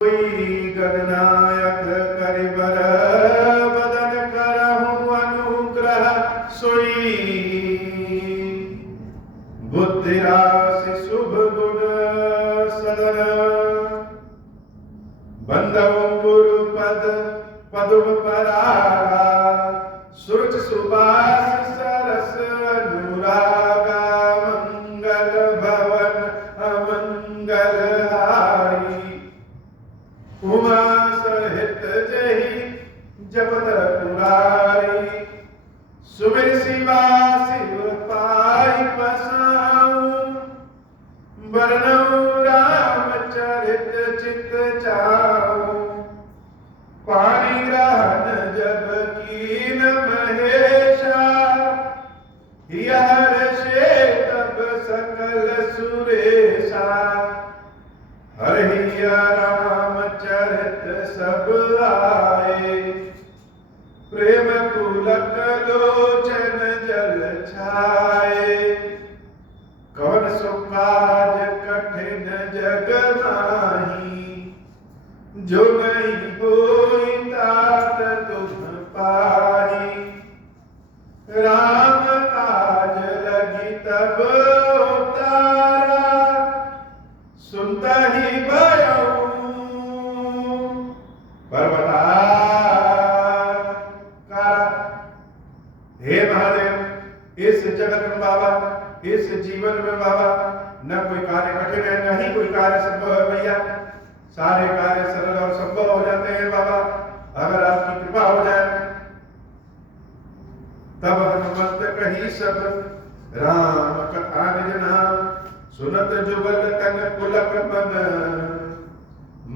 कोई गणनायक करिबर बदन करहु अनुग्रह सोई बुद्धि राशि शुभ गुण सदन बंदव गुरु पद पदुम परागा सुरच सुबास सरस अनुरागा मंगल भवन अमंगल हारी उमा सहित जही जपत पुरारी सुमिर शिवा शिव पाई पसाऊं वर्णऊ रामचरित चित चाऊं पानी ग्रहण जब कीन महेशा हर्षे तब सकल सुरेशा हरि रामचरित सब आए प्रेम पुलक लोचन जल छाए कवन सुकाज कठिन जग माही जो नहीं होई तात तुम पाई राम काज लगी तब उतारा सुनता ही भयऊ पर्वताकारा। हे महादेव, इस जगत में बाबा, इस जीवन में बाबा न कोई कार्य कठिन है, न ही कोई कार्य संभव है भैया। सारे कार्य सरल और संभव हो जाते हैं बाबा, अगर आपकी कृपा हो जाए। तब हनुमंत कही सब राम कथा निज नाम सुनत जुगल तन पुलक मन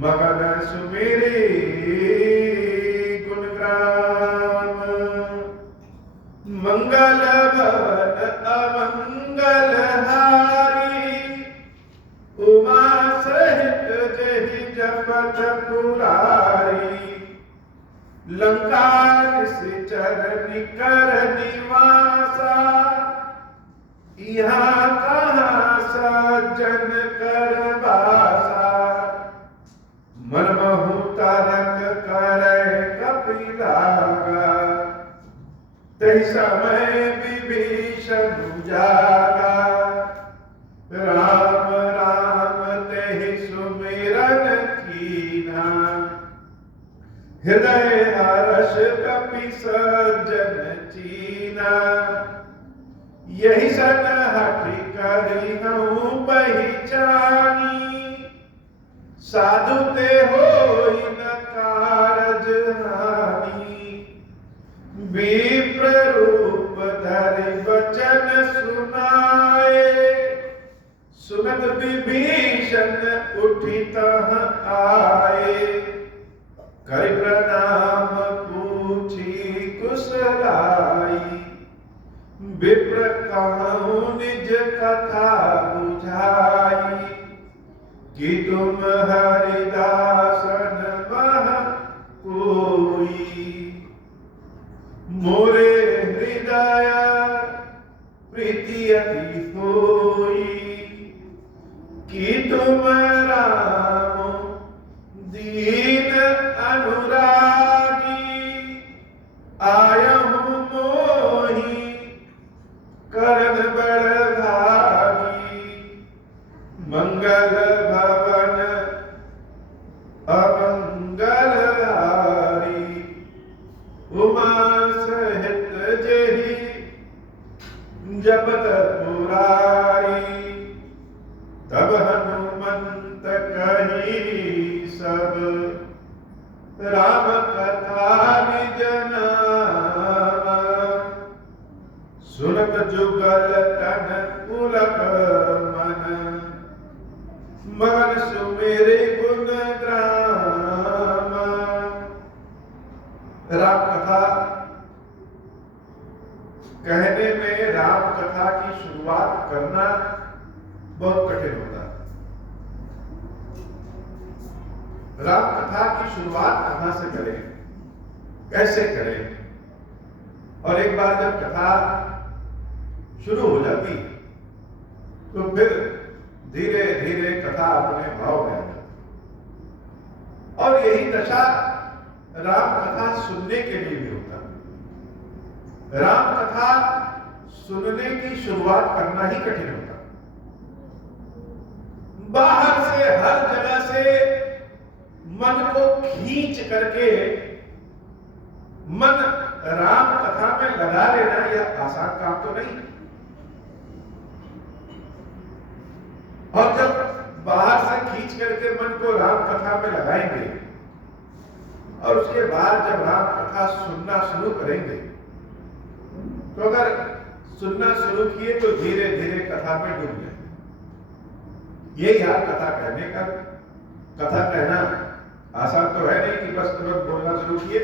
मगन सुमेरी गुणग्राम मंगल भवन अमंगल हारी उमा सहित जहि जपत पुरारी लंका निश्चर निकर निवासा यहाँ कहाँ सज्जन कर बासा मनमहु तारक करे कपिलागा तहि समय विभीषण जागा राम राम तेहि सुमिरन कीना हृदय हर्ष कपि सज्जन चीना यही सन हठि करी हूँ पहचानी साधु ते होई न कारज हानि विप्र रूप धरि वचन सुनाए सुनत विभीषण उठि तह आए करि प्रणाम पूछी कुशलाई विप्र कहूँ निज कथा बुझाई कि तुम हरिदासन मह कोई मोरे हृदय प्रीति अति होई कि तुम राम दीन अनुरागी आयहु मोहि करन बड़ भागी मंगल भवन अमंगल हारी उमा सहित जहि जपत पुरारी तब हनुमंत कही सब राम कथा निज नाम सुनत जुगल तन पुलक मन मन सुमेरे गुण ग्राम। राम कथा कहने में राम कथा की शुरुआत करना बहुत कठिन होता है। राम कथा की शुरुआत कहां से करें, कैसे करें? और एक बार जब कथा शुरू हो जाती तो फिर धीरे धीरे कथा अपने भाव में आ जाती। और यही दशा राम कथा सुनने के लिए भी होता है। राम कथा सुनने की शुरुआत करना ही कठिन होता। बाहर से हर जगह से मन को खींच करके मन राम कथा में लगा लेना यह आसान काम तो नहीं। और जब बाहर से खींच करके मन को राम कथा में लगाएंगे और उसके बाद जब राम कथा सुनना शुरू करेंगे, तो अगर सुनना शुरू किए तो धीरे धीरे कथा में डूब जाए। ये यार कथा कहने का, कथा कहना आसान तो है नहीं कि बस तुरंत बोलना शुरू किए,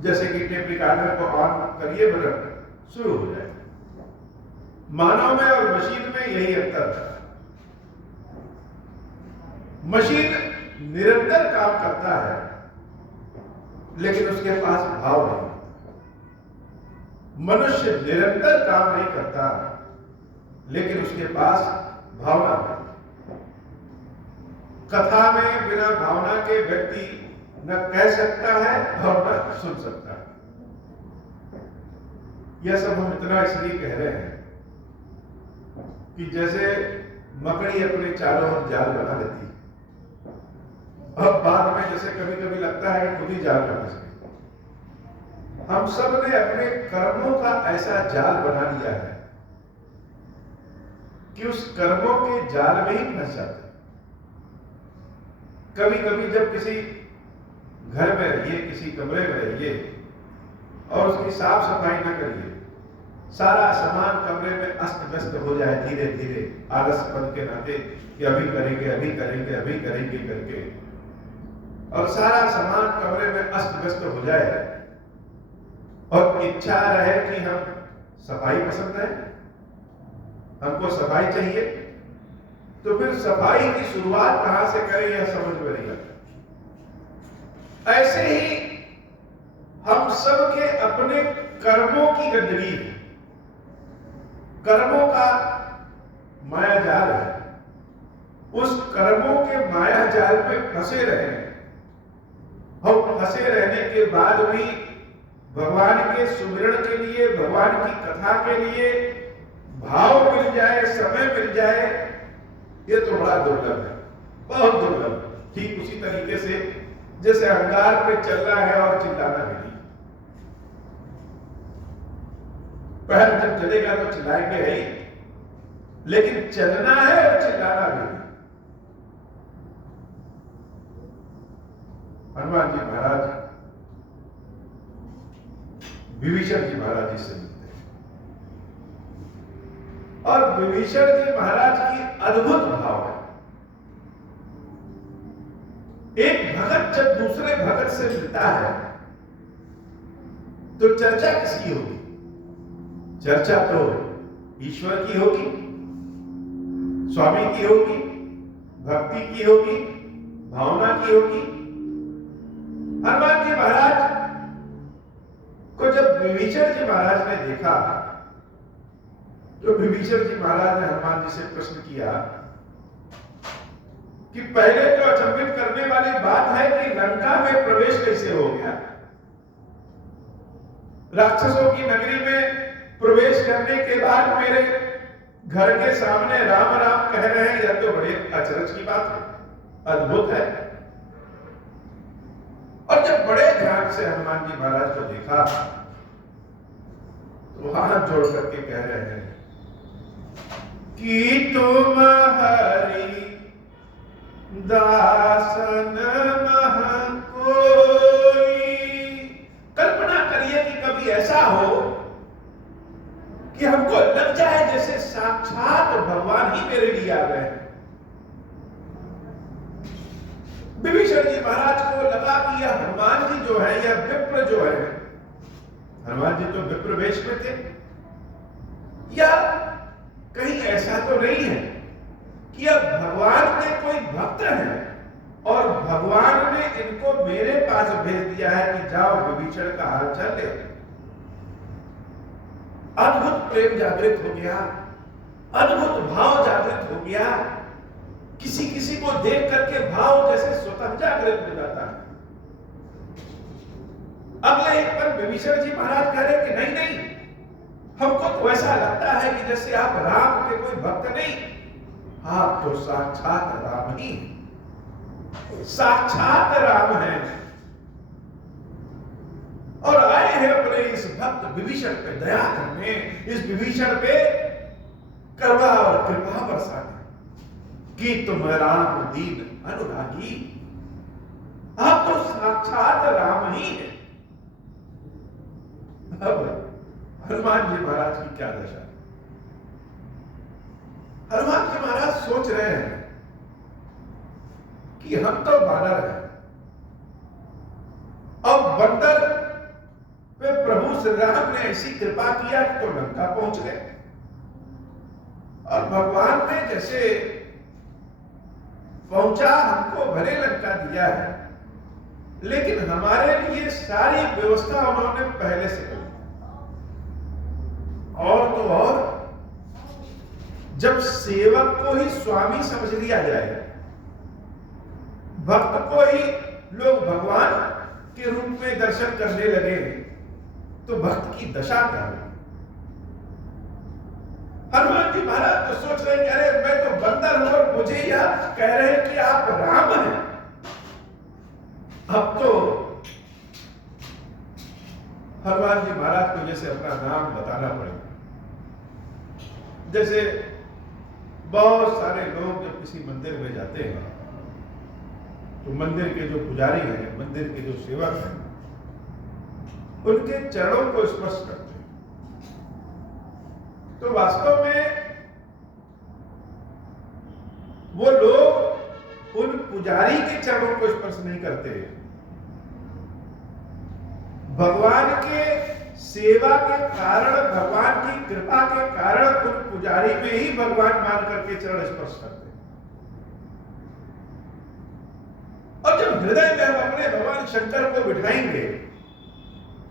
जैसे कि टेप रिकॉर्डर को ऑन करिए बटन शुरू हो जाए। मानव में और मशीन में यही अंतर है। मशीन निरंतर काम करता है लेकिन उसके पास भाव नहीं। मनुष्य निरंतर काम नहीं करता लेकिन उसके पास भावना है। कथा में बिना भावना के व्यक्ति न कह सकता है और न सुन सकता है। यह सब हम इतना इसलिए कह रहे हैं कि जैसे मकड़ी अपने चारों ओर जाल बना लेती, अब बाद में जैसे कभी कभी लगता है कि खुद ही जाल बना सके। हम सब ने अपने कर्मों का ऐसा जाल बना लिया है कि उस कर्मों के जाल में ही फंस जाते। कभी कभी जब किसी घर में रहिए, किसी कमरे में रहिए और उसकी साफ सफाई न करिए, सारा सामान कमरे में अस्त व्यस्त हो जाए धीरे धीरे आलसपन के नाते कि अभी करेंगे अभी करेंगे अभी करेंगे करके, और सारा सामान कमरे में अस्त व्यस्त हो जाए और इच्छा रहे कि हम सफाई पसंद है, हमको सफाई चाहिए, तो फिर सफाई की शुरुआत कहां से करें यह समझ में नहीं आता। ऐसे ही हम सब के अपने कर्मों की गंदगी है, कर्मों का माया जाल है। उस कर्मों के माया जाल में फंसे रहे, हम फंसे रहने के बाद भी भगवान के सुमिरण के लिए, भगवान की कथा के लिए भाव मिल जाए, समय मिल जाए, ये तो बड़ा दुर्लभ है, बहुत दुर्लभ। ठीक उसी तरीके से जैसे अंगार पे चलना है और चिल्लाना भी नहीं। पैर जब चलेगा तो चिल्लाएंगे ही, लेकिन चलना है और चिल्लाना भी नहीं। हनुमान जी महाराज विभीषण जी महाराज जी से मिलते हैं और विभीषण जी महाराज की अद्भुत भाव है। एक भगत जब दूसरे भगत से मिलता है तो चर्चा किसकी होगी? चर्चा तो ईश्वर की होगी, स्वामी की होगी, भक्ति की होगी, भावना की होगी। हनुमान जी महाराज को जब विभीषण जी महाराज ने देखा तो विभीषण जी महाराज ने हनुमान जी से प्रश्न किया कि पहले तो अचंभित करने वाली बात है कि लंका में प्रवेश कैसे हो गया? राक्षसों की नगरी में प्रवेश करने के बाद मेरे घर के सामने राम राम कह रहे हैं, यह तो बड़े अचरज की बात है, अद्भुत है। और जब बड़े ध्यान से हनुमान जी महाराज को देखा तो हाथ जोड़ करके कह रहे हैं कि तुम हरि दासन मह कोई। कल्पना करिए कि कभी ऐसा हो कि हमको लग जाए जैसे साक्षात भगवान ही मेरे लिए आ गए हैं। विभीषण जी महाराज को लगा कि यह हनुमान जी जो है, यह विप्र जो है, हनुमान जी तो विप्र वेश में थे, या कहीं ऐसा तो नहीं है कि अब भगवान के कोई भक्त हैं और भगवान ने इनको मेरे पास भेज दिया है कि जाओ विभीषण का हाल चाल ले। अद्भुत प्रेम जागृत हो गया, अद्भुत भाव जागृत हो गया किसी किसी को देख करके भाव जैसे स्वतः जागृत हो जाता है। अगले एक पर विभीषण जी महाराज कह रहे कि नहीं नहीं, हमको तो ऐसा लगता है कि जैसे आप राम के कोई भक्त नहीं, आप तो साक्षात राम ही, साक्षात राम हैं, और आए हैं अपने इस भक्त विभीषण पे दया करने, इस विभीषण पे करुणा और कृपा बरसाने कि तुम राम दीन अनुरागी, आप तो साक्षात राम ही है। अब हनुमान जी महाराज की क्या दशा? हनुमान जी महाराज सोच रहे हैं कि हम तो बानर हैं, अब बंदर पे प्रभु श्री राम ने ऐसी कृपा किया तो लंका पहुंच गए, और भगवान ने जैसे पहुंचा हमको भले लंका दिया है, लेकिन हमारे लिए सारी व्यवस्था उन्होंने पहले से कर दी। और तो और जब सेवक को ही स्वामी समझ लिया जाए, भक्त को ही लोग भगवान के रूप में दर्शन करने लगे, तो भक्त की दशा क्या होगी? हनुमान जी महाराज तो सोच रहे हैं कि अरे मैं तो बंदर हूं और मुझे यह कह रहे हैं कि आप राम हैं। अब तो हनुमान जी महाराज को जैसे अपना नाम बताना पड़ेगा। जैसे बहुत सारे लोग जब किसी मंदिर में जाते हैं तो मंदिर के जो पुजारी हैं, मंदिर के जो सेवक हैं, उनके चरणों को स्पर्श करते हैं, तो वास्तव में वो लोग उन पुजारी के चरणों को स्पर्श नहीं करते, भगवान के सेवा के कारण, भगवान की कृपा के कारण उन पुजारी में ही भगवान मान करके चरण स्पर्श करते हैं। और जब हृदय में हम अपने भगवान शंकर को बिठाएंगे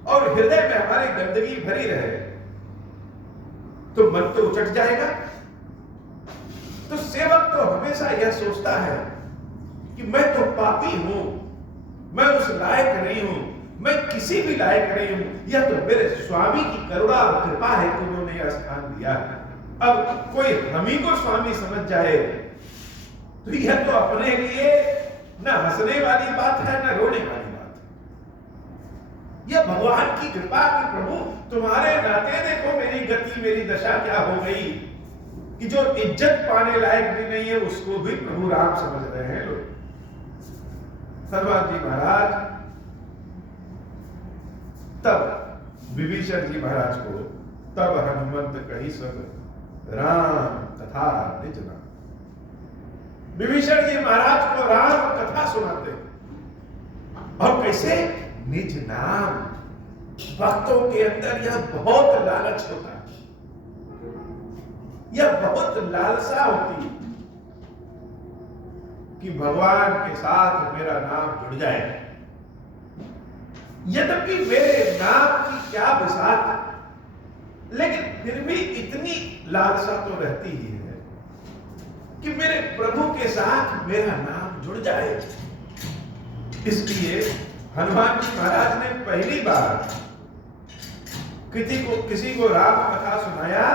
और हृदय में हमारी गंदगी भरी रहे, तो मन तो उचट जाएगा। तो सेवक तो हमेशा यह सोचता है कि मैं तो पापी हूं, मैं उस लायक नहीं हूं, मैं किसी भी लायक नहीं हूं, यह तो मेरे स्वामी की करुणा और कृपा है कि उन्होंने यह स्थान दिया है। अब कोई हम ही को स्वामी समझ जाए तो यह तो अपने लिए न हंसने वाली बात है, न रोने वाली बात है। यह भगवान की कृपा कि प्रभु तुम्हारे नाते देखो मेरी गति, मेरी दशा क्या हो गई, कि जो इज्जत पाने लायक भी नहीं है उसको भी प्रभु राम समझ रहे हैं लोग। हनुमान जी महाराज तब विभीषण जी महाराज को तब हनुमंत कही सब राम कथा निज नाम। विभीषण जी महाराज को राम कथा सुनाते, और कैसे? निज नाम। भक्तों के अंदर यह बहुत लालच होता है, यह बहुत लालसा होती है कि भगवान के साथ मेरा नाम जुड़ जाए। यद्यपि मेरे नाम की क्या विसात, लेकिन फिर भी इतनी लालसा तो रहती ही है कि मेरे प्रभु के साथ मेरा नाम जुड़ जाए। इसलिए हनुमान जी महाराज ने पहली बार किसी को राम कथा सुनाया,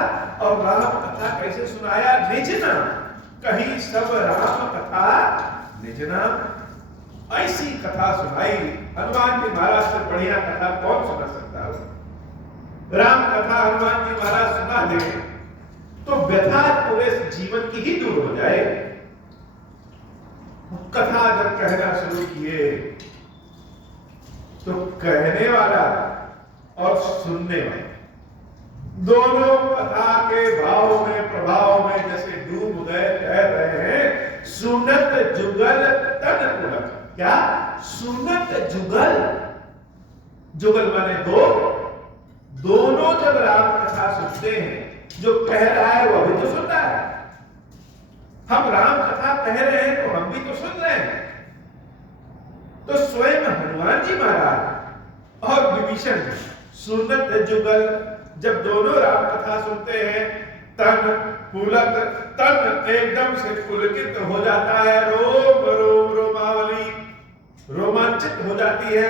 और राम कथा कैसे सुनाया? निज नाम कही सब राम कथा निज नाम। ऐसी कथा सुनाई। हनुमान जी महाराज से बढ़िया कथा कौन सुना सकता है? राम कथा हनुमान जी महाराज सुना दे तो व्यथा पूरे जीवन की ही दूर हो जाए। कथा जब कहना शुरू किए तो कहने वाला और सुनने वाला दोनों कथा के भाव में, प्रभाव में जैसे डूब गए। कह रहे हैं सुनत जुगल तन पुलक। क्या? सुनत जुगल। जुगल माने दो। दोनों जब राम कथा सुनते हैं, जो कह रहा है वो भी तो सुन रहा है, हम राम कथा कह रहे हैं तो हम भी तो सुन रहे हैं। तो स्वयं हनुमान जी महाराज और विभीषण जी सुनत जुगल, जब दोनों राम कथा सुनते हैं, तन पुलक तन एकदम से पुलकित हो जाता है, रोम रोम रोमावली रोमांचित हो जाती है,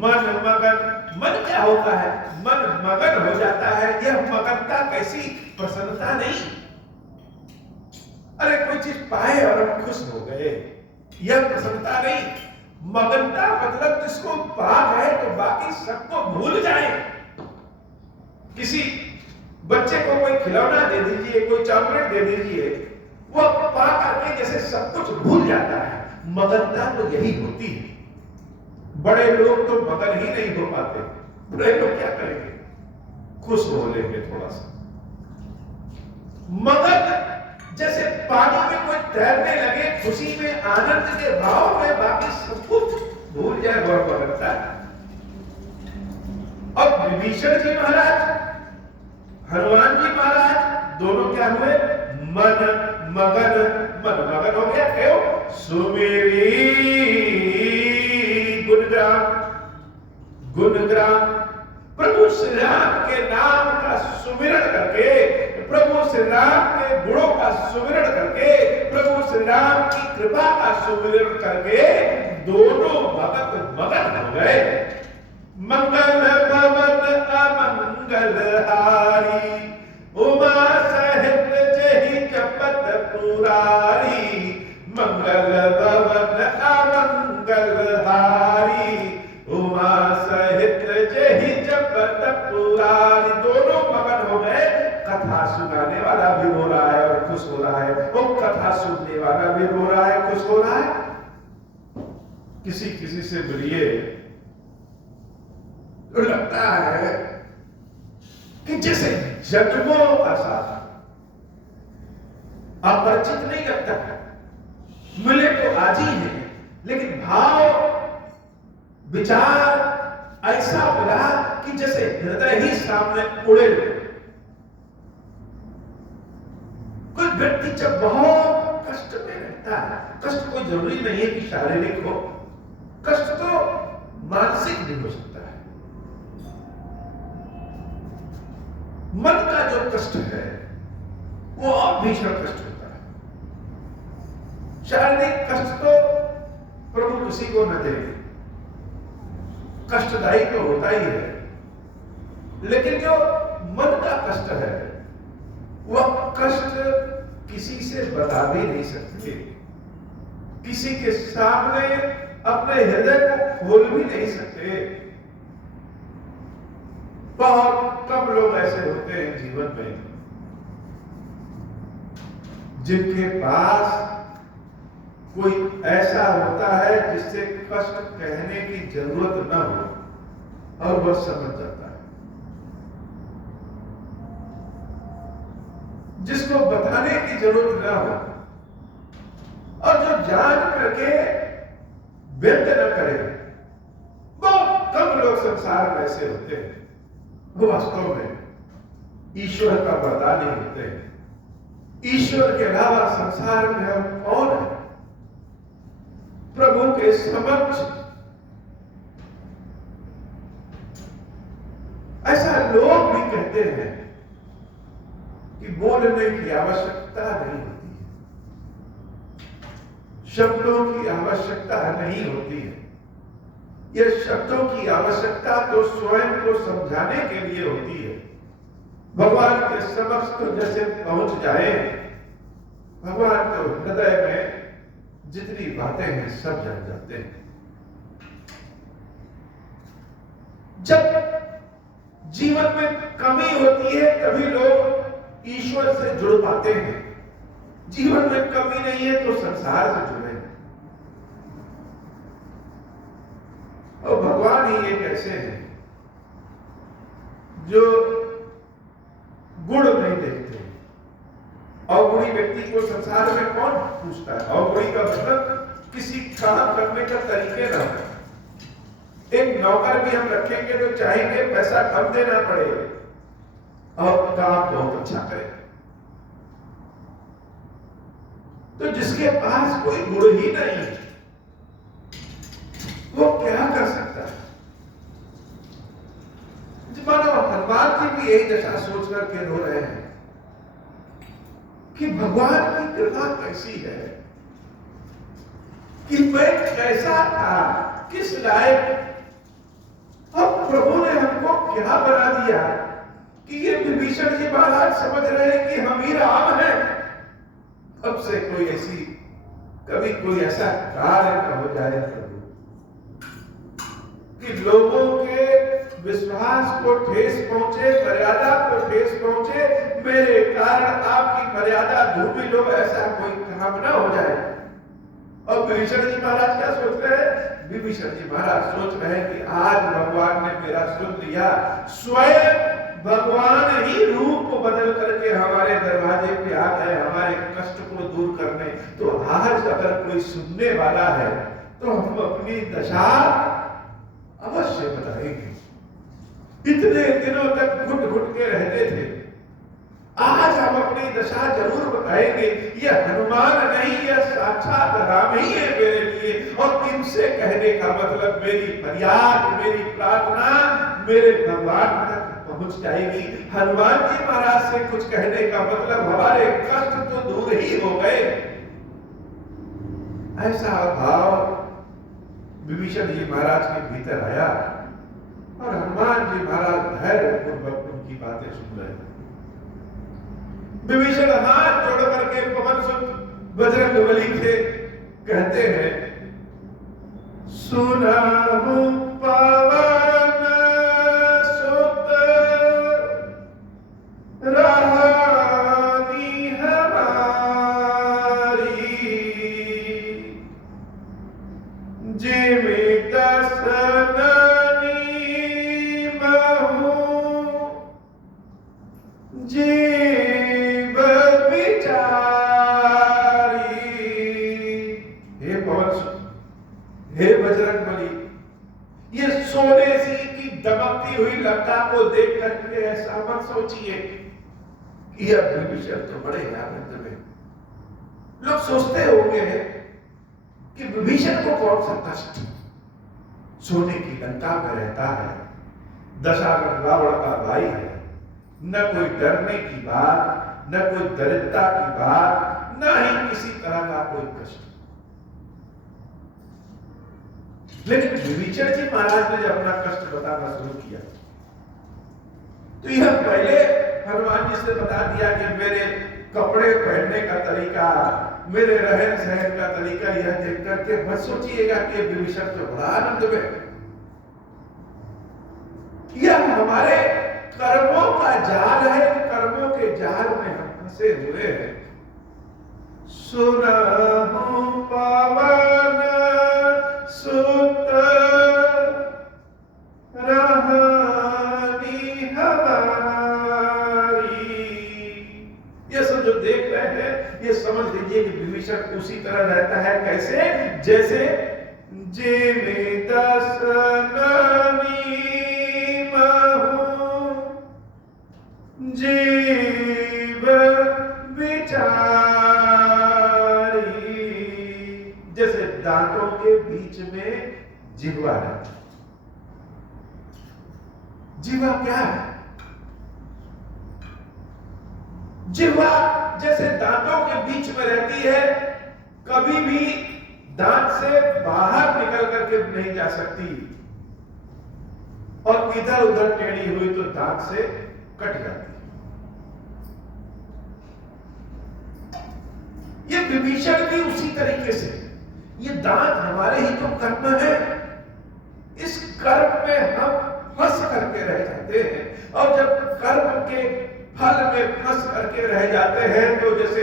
मन मगन। मन क्या होता है? मन मगन हो जाता है। यह मगनता कैसी? प्रसन्नता नहीं, अरे कोई चीज पाए और हम खुश हो गए, यह प्रसन्नता नहीं। मगनता मतलब जिसको पा गए तो बाकी सबको भूल जाए। किसी बच्चे को कोई खिलौना दे दीजिए, कोई चॉकलेट दे दीजिए, वो पा करके जैसे सब कुछ भूल जाता है। मगनता तो यही होती है। बड़े लोग तो मगन ही नहीं हो पाते। बड़े लोग क्या करेंगे? खुश हो लेंगे थोड़ा सा। मगन जैसे पानी में कोई तैरने लगे, खुशी में, आनंद के भाव में बाकी सब कुछ भूल जाए, वह मगनता है। अब विभीषण जी महाराज, हनुमान जी महाराज दोनों क्या हुए? मन मगन। मन मगन हो गया, क्यों? सुमेरी गुणग्राम। गुणग्राम प्रभु श्री राम के नाम का सुमिरन करके, प्रभु श्री राम के गुणों का सुमिरन करके, प्रभु श्री राम की कृपा का सुमिरन करके दोनों भक्त मगन हो गए। मंगल भवन अमंगल हारी, उमा सहित जहि जपत पुरारी। मंगल भवन अमंगल हारी, उमा सहित जहि जपत पुरारी। दोनों मगन हो गए। कथा सुनाने वाला भी रो रहा है और खुश हो रहा है, वो कथा सुनने वाला भी रो रहा है, खुश हो रहा है। किसी किसी से मिलिए तो लगता है कि जैसे जन्मों का साथ, अपरिचित नहीं लगता है। मिले तो आज ही है, लेकिन भाव विचार ऐसा मिला कि जैसे हृदय ही सामने उड़े। कोई व्यक्ति जब बहुत कष्ट में रहता है, कष्ट कोई जरूरी नहीं है कि शारीरिक हो, कष्ट तो मानसिक भी हो सकता है। मन का जो कष्ट है वो और भीषण कष्ट होता है। शारीरिक कष्ट तो प्रभु किसी को न दे, कष्टदायी तो होता ही है, लेकिन जो मन का कष्ट है वह कष्ट किसी से बता भी नहीं सकते, किसी के सामने अपने हृदय को खोल भी नहीं सकते। बहुत कम लोग ऐसे होते हैं जीवन में जिनके पास कोई ऐसा होता है जिससे कष्ट कहने की जरूरत न हो और वह समझ जाता है, जिसको बताने की जरूरत न हो और जो जान करके व्यक्त न करे। बहुत कम लोग संसार में ऐसे होते हैं, वो वास्तव में ईश्वर का वरदान ही होते हैं। ईश्वर के अलावा संसार में हम कौन है? प्रभु के समक्ष ऐसा लोग भी कहते हैं कि बोलने की आवश्यकता नहीं होती है, शब्दों की आवश्यकता नहीं होती है। यह शब्दों की आवश्यकता तो स्वयं को समझाने के लिए होती है। भगवान के समक्ष तो जैसे पहुंच जाए, भगवान तो हृदय में जितनी बातें हैं सब जान जाते हैं। जब जीवन में कमी होती है तभी लोग ईश्वर से जुड़ पाते हैं। जीवन में कमी नहीं है तो संसार से जुड़े हैं। और भगवान ही एक ऐसे हैं जो गुण नहीं देखते। अवगुणी व्यक्ति को संसार में कौन पूछता है? अवगुणी का मतलब किसी काम करने का तरीके ना हो। एक नौकर भी हम रखेंगे तो चाहेंगे पैसा कम देना पड़े और काम बहुत अच्छा करे। तो जिसके पास कोई गुण ही नहीं वो क्या कर सकता है? मानो हनुमान जी भी यही दशा सोच करके रो रहे हैं। कि भगवान की कृपा कैसी है, कि मैं कैसा था, किस लायक। अब प्रभु ने हमको क्या बना दिया कि ये विभीषण जी महाराज समझ रहे हैं कि हम ही राम हैं। अब से कोई ऐसी, कभी कोई ऐसा कार्य न हो जाए प्रभु कि लोगों के विश्वास को ठेस पहुंचे, मर्यादा को ठेस पहुंचे, मेरे कारण आपकी मर्यादा धूमिल हो, ऐसा कोई काम ना हो जाए। और विभीषण जी महाराज क्या सोच रहे हैं? विभीषण जी महाराज सोच रहे हैं कि आज भगवान ने मेरा सुन लिया, स्वयं भगवान ही रूप बदल करके हमारे दरवाजे पे आ गए हमारे कष्ट को दूर करने। तो आज अगर कोई सुनने वाला है तो हम अपनी दशा अवश्य बताएंगे। इतने दिनों तक घुट घुट के रहते थे, आज हम अपनी दशा जरूर बताएंगे। यह हनुमान नहीं, यह साक्षात राम ही है मेरे लिए। और इनसे कहने का मतलब मेरी फरियाद, मेरी प्रार्थना मेरे भगवान तक पहुंच जाएगी। हनुमान जी महाराज से कुछ कहने का मतलब हमारे कष्ट तो दूर ही हो गए। ऐसा भाव विभीषण जी महाराज के भीतर आया और हनुमान जी महाराज धैर्य पूर्वक उनकी बातें सुन रहे। विभीषण हाथ जोड़ करके पवन सुत बजरंगबली से कहते हैं, सुनाहु पवन सुत रानी हमारी, जिमि दसननी महु जीव बिचारी। हे पवन सुत, हे बजरंगबली, ये सोने सी की दमकती हुई लंका को देख करके ऐसा मत सोचिए कि यह विभीषण तो बड़े आनंद में। लोग सोचते होंगे कि विभीषण को कौन सा कष्ट, सोने की लंका में रहता है, दशानन रावण का भाई है, न कोई डरने की बात, न कोई दरिद्रता की बात, न ही किसी तरह का कोई कष्ट। लेकिन विभीषण जी महाराज ने जब अपना कष्ट बताना शुरू किया तो यह पहले हनुमान जी से बता दिया कि मेरे कपड़े पहनने का तरीका, मेरे रहन सहन का तरीका, यह देख करके मत सोचिएगा कि विभीषण तो बड़ा आनंद में। यह हमारे कर्मों का जाल है, कर्मों के जाल में हम फंसे हुए हैं। सुनहु पवन सुत रानी हमारी। ये सब जो देख रहे हैं ये समझ लीजिए कि विभीषण उसी तरह रहता है। कैसे? जैसे जिमि दसननी जीव बिचारी, जैसे दांतों के बीच में जिह्वा है। जिह्वा क्या है? जिह्वा जैसे दांतों के बीच में रहती है, कभी भी दांत से बाहर निकल करके नहीं जा सकती, और इधर उधर टेढ़ी हुई तो दांत से कट जाती। ये विभीषण भी उसी तरीके से, ये दांत हमारे ही तो कर्म है, इस कर्म में हम फंस करके रह जाते हैं। और जब कर्म के फल में फंस करके रह जाते हैं तो जैसे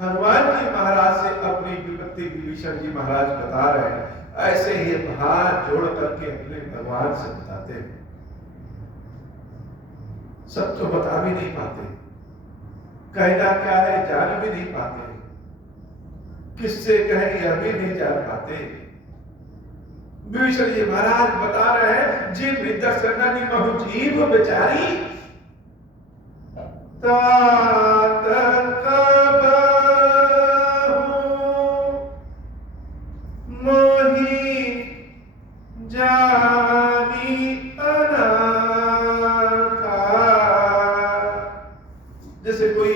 हनुमान जी महाराज से अपनी विपत्ति विभीषण जी महाराज बता रहे हैं, ऐसे ही हाथ जोड़ करके अपने भगवान से बताते हैं। सब तो बता भी नहीं पाते, कहना क्या है जान भी नहीं पाते, किससे कहें यह भी नहीं जान पाते। विभीषण जी महाराज बता रहे हैं, जिमि दसननी महु जीव बिचारी, तात कबहु मोहि जानी अनाथा। जैसे कोई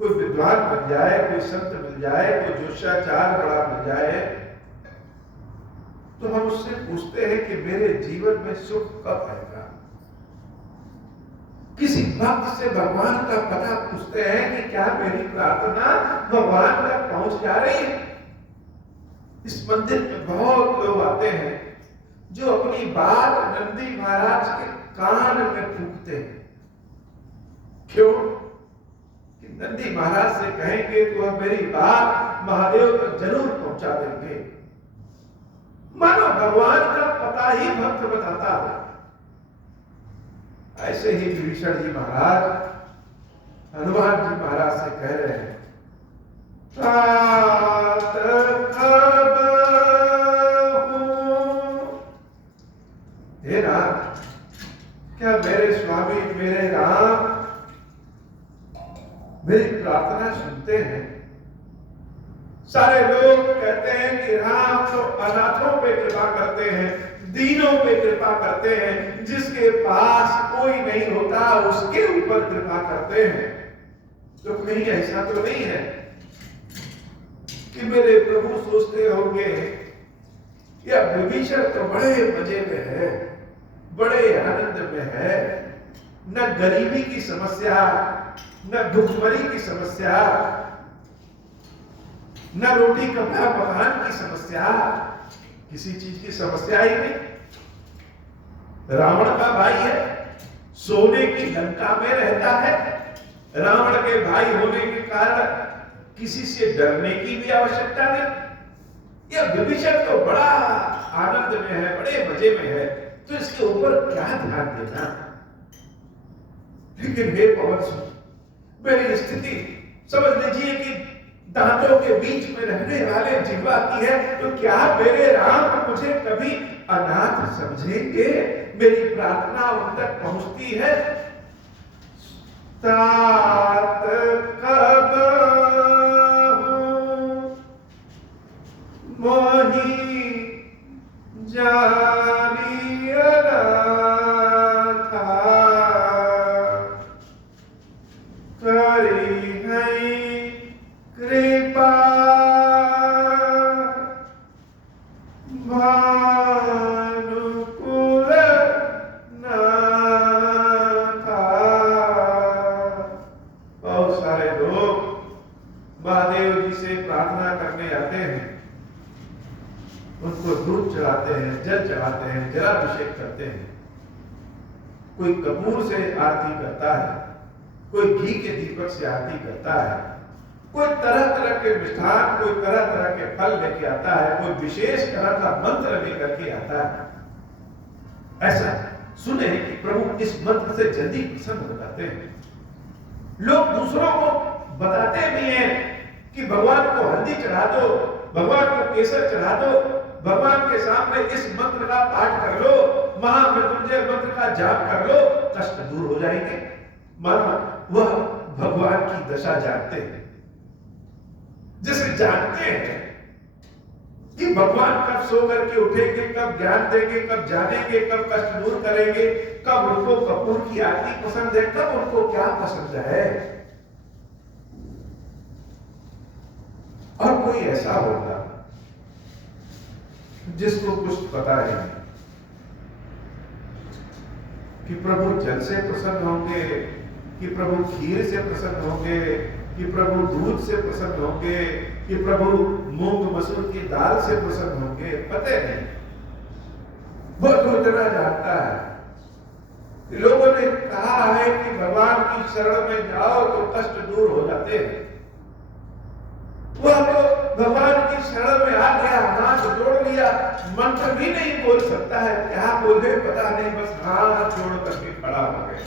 विद्वान जाए, कोई जोशाचार बड़ा मिल जाए, तो हम उससे पूछते हैं कि मेरे जीवन में सुख कब आएगा। किसी भक्त से भगवान का पता पूछते हैं कि क्या मेरी प्रार्थना भगवान तक पहुंच जा रही है। इस मंदिर में बहुत लोग आते हैं जो अपनी बात नंदी महाराज के कान में फूंकते हैं। क्यों? कि नंदी महाराज से कहेंगे तो हम मेरी बात महादेव तक जरूर पहुंचा देंगे। मानो भगवान का पता ही भक्त बताता है। ऐसे ही विभीषण जी महाराज हनुमान जी महाराज से कह रहे हैं, हे राम, क्या मेरे स्वामी मेरे राम मेरी प्रार्थना सुनते हैं? सारे लोग कहते हैं कि राम तो अनाथों पे कृपा करते हैं, दीनों पे कृपा करते हैं, जिसके पास कोई नहीं होता उसके ऊपर कृपा करते हैं। तो कहीं ऐसा तो नहीं है कि मेरे प्रभु सोचते होंगे या विभीषण तो बड़े मजे में है, बड़े आनंद में है, न गरीबी की समस्या, न भुखमरी की समस्या, न रोटी कपड़ा मकान की समस्या, किसी चीज की समस्या ही नहीं। रावण का भाई है, सोने की लंका में रहता है, रावण के भाई होने के कारण किसी से डरने की भी आवश्यकता नहीं। यह विभीषण तो बड़ा आनंद में है, बड़े मजे में है, तो इसके ऊपर क्या ध्यान देना। लेकिन हे पवन सुत, मेरी स्थिति समझ लीजिए कि दांतों के बीच में रहने वाले जिह्वा की है, तो क्या मेरे राम मुझे कभी अनाथ समझेंगे? मेरी प्रार्थना उन तक पहुंचती है? तात कब मोही जानी अनाथा करी है कृपा भानुकुल नाथा। बहुत सारे लोग महादेव जी से प्रार्थना करने आते हैं, उनको दूध चढ़ाते हैं, जल चढ़ाते हैं, जलाभिषेक करते हैं। कोई कपूर से आरती करता है, कोई घी के दीपक से आरती करता है, कोई तरह तरह के मिष्ठान, कोई तरह तरह के फल लेके आता है, कोई विशेष तरह का मंत्र लेकर के आता है। ऐसा सुने कि प्रभु इस मंत्र से जल्दी प्रसन्न हो जाते हैं। लोग दूसरों को बताते भी हैं कि भगवान को हल्दी चढ़ा दो, भगवान को केसर चढ़ा दो, भगवान के सामने इस मंत्र का पाठ कर लो, महामृत्युंजय मंत्र का जाप कर लो, कष्ट दूर हो जाएंगे। मानो वह भगवान की दशा जानते हैं, जिसे जानते हैं कि भगवान कब सो करके उठेंगे, कब ज्ञान देंगे, कब जानेंगे, कब कष्ट दूर करेंगे, कब उनको कपूर की आरती पसंद है, कब उनको क्या पसंद है। और कोई ऐसा होगा जिसको कुछ पता ही नहीं कि प्रभु जल से प्रसन्न होंगे, कि प्रभु खीर से प्रसन्न होंगे, कि प्रभु दूध से प्रसन्न होंगे, कि प्रभु मूंग मसूर की दाल से प्रसन्न होंगे, पता नहीं। वो तो इतना जानता है। लोगों ने कहा है कि भगवान की शरण में जाओ तो कष्ट दूर हो जाते हैं। वह तो भगवान की शरण में आ गया, हाथ जोड़ लिया, मंत्र भी नहीं बोल सकता है, क्या बोले पता नहीं, बस हाथ जोड़ करके खड़ा हो गए।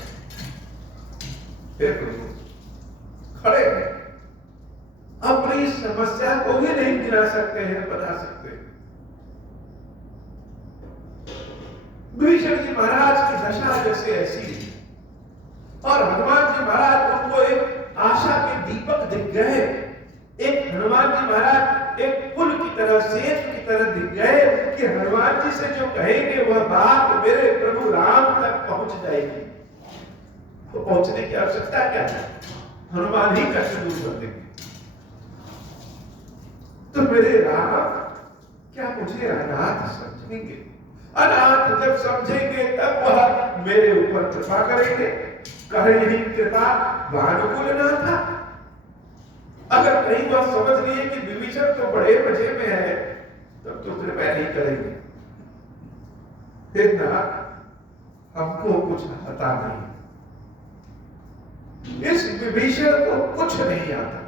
खड़े अपनी समस्या को भी नहीं गिरा सकते हैं, बता सकते। विभीषण जी महाराज की दशा जैसे ऐसी है, और हनुमान जी महाराज उनको एक आशा के दीपक दिख गए। एक हनुमान जी महाराज एक पुल की तरह, सेतु की तरह दिख गए कि हनुमान जी से जो कहेंगे वह बात मेरे प्रभु राम तक पहुंच जाएगी। तो पहुंचने की आवश्यकता क्या है? हनुमान ही कष्ट दूर कर देंगे। तो मेरे राम क्या मुझे अनाथ समझेंगे? अनाथ जब समझेंगे तब वह मेरे ऊपर कृपा करेंगे। कहे यही कृपा भानुकुल ना था। अगर कहीं वह समझ लिए कि विभीषण तो बड़े मजे में है, तब तो कृपा नहीं करेंगे। फिर ना हमको कुछ आता नहीं, इस विभीषण को कुछ नहीं आता,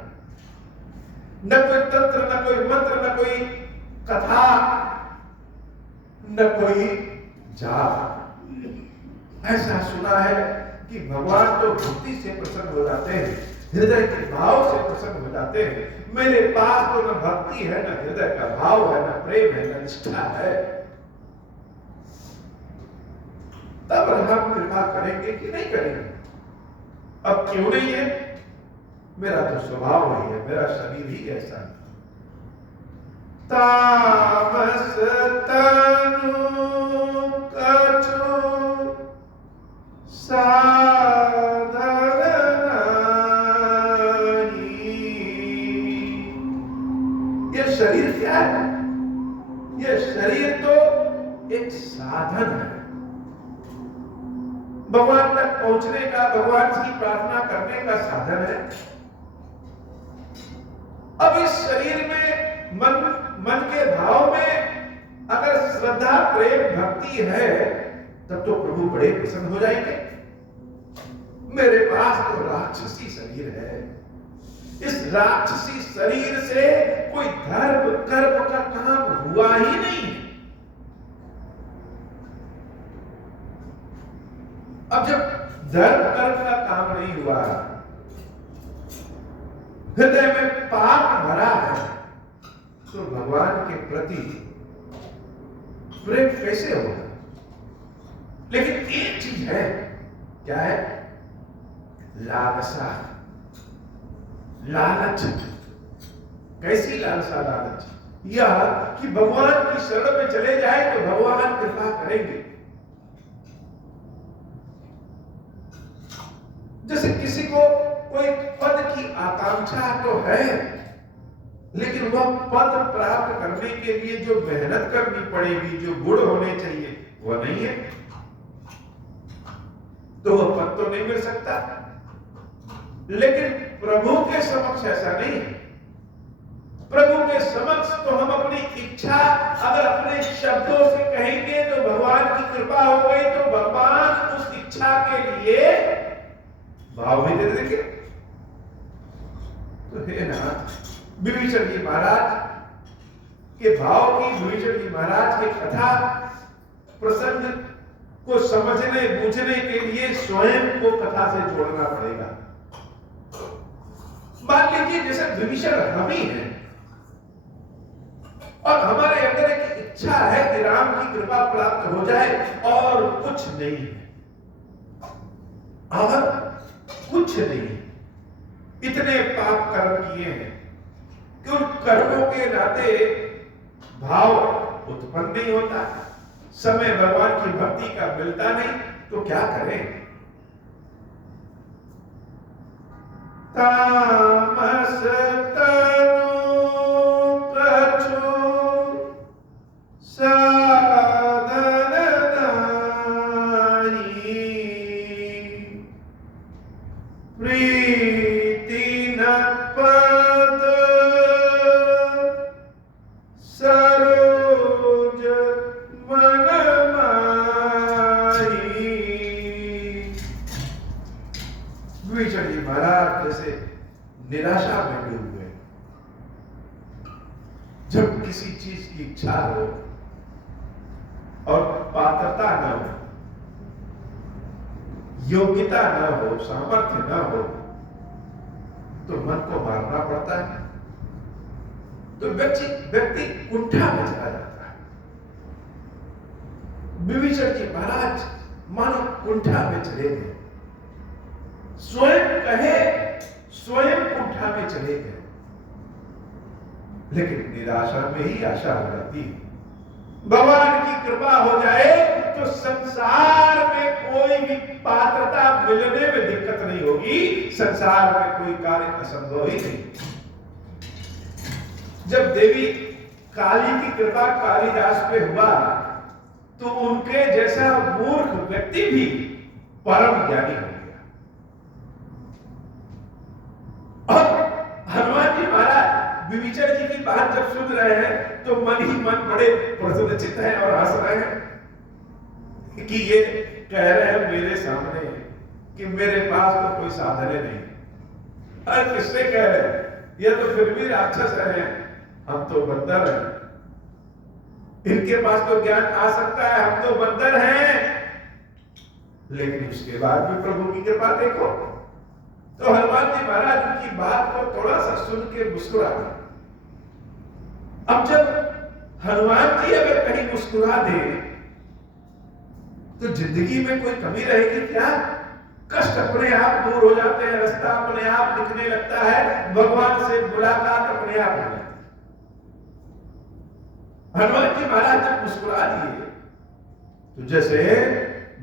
न कोई तंत्र, न कोई मंत्र, न कोई कथा, न कोई जाप। ऐसा सुना है कि भगवान तो भक्ति से प्रसन्न हो जाते हैं, हृदय के भाव से प्रसन्न हो जाते हैं। मेरे पास तो न भक्ति है, न हृदय का भाव है, न प्रेम है, न निष्ठा है। तब हम कृपा करेंगे कि नहीं करेंगे? अब क्यों नहीं है? मेरा तो स्वभाव नहीं है, मेरा शरीर ही ऐसा है। तामस तनु कछु साधन नहीं। ये शरीर क्या है? ये शरीर तो एक साधन है, भगवान तक पहुंचने का, भगवान की प्रार्थना करने का साधन है। अब इस शरीर में मन के भाव में अगर श्रद्धा, प्रेम, भक्ति है, तब तो प्रभु बड़े प्रसन्न हो जाएंगे। मेरे पास तो राक्षसी शरीर है, इस राक्षसी शरीर से कोई धर्म कर्म का काम हुआ ही नहीं। अब जब धर्म कर्म का काम नहीं हुआ, हृदय में पाप भरा है, तो भगवान के प्रति प्रेम कैसे होगा? लेकिन एक चीज है, क्या है? लालसा, लालच। कैसी लालसा? लालच यह कि भगवान की शरण में चले जाए तो भगवान कृपा करेंगे। जैसे किसी को कोई पद की आकांक्षा तो है, लेकिन वह पद प्राप्त करने के लिए जो मेहनत करनी पड़ेगी, जो गुण होने चाहिए, वह नहीं है, तो वह पद तो नहीं मिल सकता। लेकिन प्रभु के समक्ष ऐसा नहीं है। प्रभु के समक्ष तो हम अपनी इच्छा अगर अपने शब्दों से कहेंगे तो भगवान की कृपा हो गई, तो भगवान उस इच्छा के लिए भाव भी दे देंगे। तो हे नाथ, विभीषण जी महाराज के भाव की, विभीषण जी महाराज की कथा प्रसंग को समझने बूझने के लिए स्वयं को कथा से जोड़ना पड़ेगा। मान लीजिए जैसे विभीषण हम ही हैं और हमारे अंदर एक इच्छा है कि राम की कृपा प्राप्त हो जाए और कुछ नहीं है, और कुछ नहीं, इतने पाप कर्म किए हैं कि उन कर्मों के नाते भाव उत्पन्न नहीं होता, समय भगवान की भक्ति का मिलता नहीं, तो क्या करें? तामस तनु कछु साधन नहीं, प्रीति न पद सरोज मन माही। विभीषण जी महाराज जैसे निराशा में डूब गए। जब किसी चीज की इच्छा हो और पात्रता न हो, योग्यता न हो, सामर्थ्य न हो, तो मन को मारना पड़ता है, तो व्यक्ति कुंठा में चला जाता है। विभीषण जी महाराज मानो कुंठा में चले गए, स्वयं कहे स्वयं कुंठा में चले गए। लेकिन निराशा में ही आशा हो जाती है। भगवान की कृपा हो जाए तो संसार में कोई भी पात्रता मिलने में दिक्कत नहीं होगी, संसार में कोई कार्य असंभव ही नहीं। जब देवी काली की कृपा कालिदास पे हुआ तो उनके जैसा मूर्ख व्यक्ति भी परम ज्ञानी हो गया। और हनुमान जी महाराज विभीषण जी की बात जब सुन रहे हैं तो मन ही मन बड़े प्रसन्नचित्त हैं और हंस रहे हैं कि ये कह रहे हैं मेरे सामने कि मेरे पास तो कोई साधन नहीं। अरे किससे कह रहे हैं? ये तो फिर भी राक्षस हैं, हम तो बंदर हैं। इनके पास तो ज्ञान आ सकता है, हम तो बंदर हैं। लेकिन उसके बाद भी प्रभु की कृपा देखो। तो हनुमान जी महाराज उनकी बात को थोड़ा सा सुन के मुस्कुरा गए। अब जब हनुमान जी अगर कहीं मुस्कुरा दे तो जिंदगी में कोई कमी रहेगी क्या? कष्ट अपने आप दूर हो जाते हैं, रास्ता अपने आप दिखने लगता है, भगवान से मुलाकात अपने आप हो जाती है। हनुमान जी महाराज जब मुस्कुरा दिए तो जैसे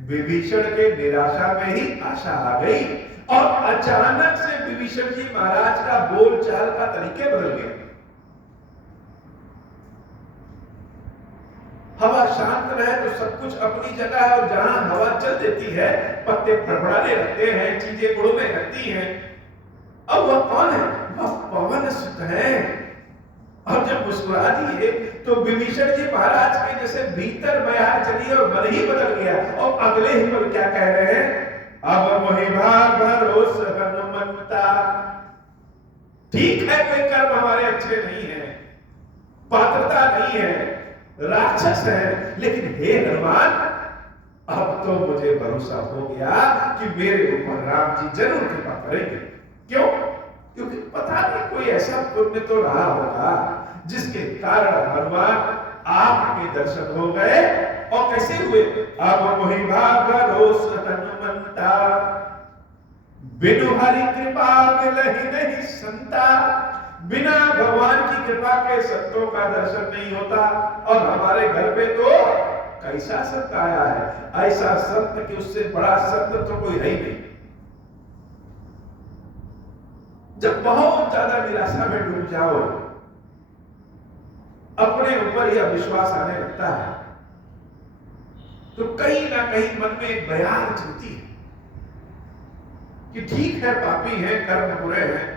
विभीषण के निराशा में ही आशा आ गई और अचानक से विभीषण जी महाराज का बोलचाल का तरीके बदल गए। हवा शांत रहे तो सब कुछ अपनी जगह है, और जहां हवा चल देती है पत्ते फड़फड़ाने लगते हैं, चीजें उड़ने लगती हैं। अब वह कौन है? वह पवन सुत है। और जब मुस्कुरा दिए तो विभीषण जी महाराज के जैसे भीतर बयार चली और मन ही बदल गया। और अगले ही पल क्या कह रहे हैं? अब महिमा भरोस हनुमंता। ठीक है, कोई कर्म हमारे अच्छे नहीं है, पात्रता नहीं है, राक्षस है, लेकिन हे हनुमान, अब तो मुझे भरोसा हो गया कि मेरे ऊपर राम जी जरूर कृपा करेंगे। क्यों? क्योंकि पता नहीं कोई ऐसा पुण्य तो रहा होगा जिसके कारण हनुमान आपके दर्शन हो गए। और कैसे हुए? अब महिमा भरोस हनुमंता, बिनु हरि कृपा मिलहि नहीं संता। बिना भगवान की कृपा के संतों का दर्शन नहीं होता। और हमारे घर पे तो कैसा संत आया है, ऐसा संत कि उससे बड़ा संत तो कोई है ही नहीं। जब बहुत ज्यादा निराशा में डूब जाओ, अपने ऊपर यह विश्वास आने लगता है, तो कहीं ना कहीं मन में एक बयान चलती है कि ठीक है, पापी है, कर्म बुरे हैं,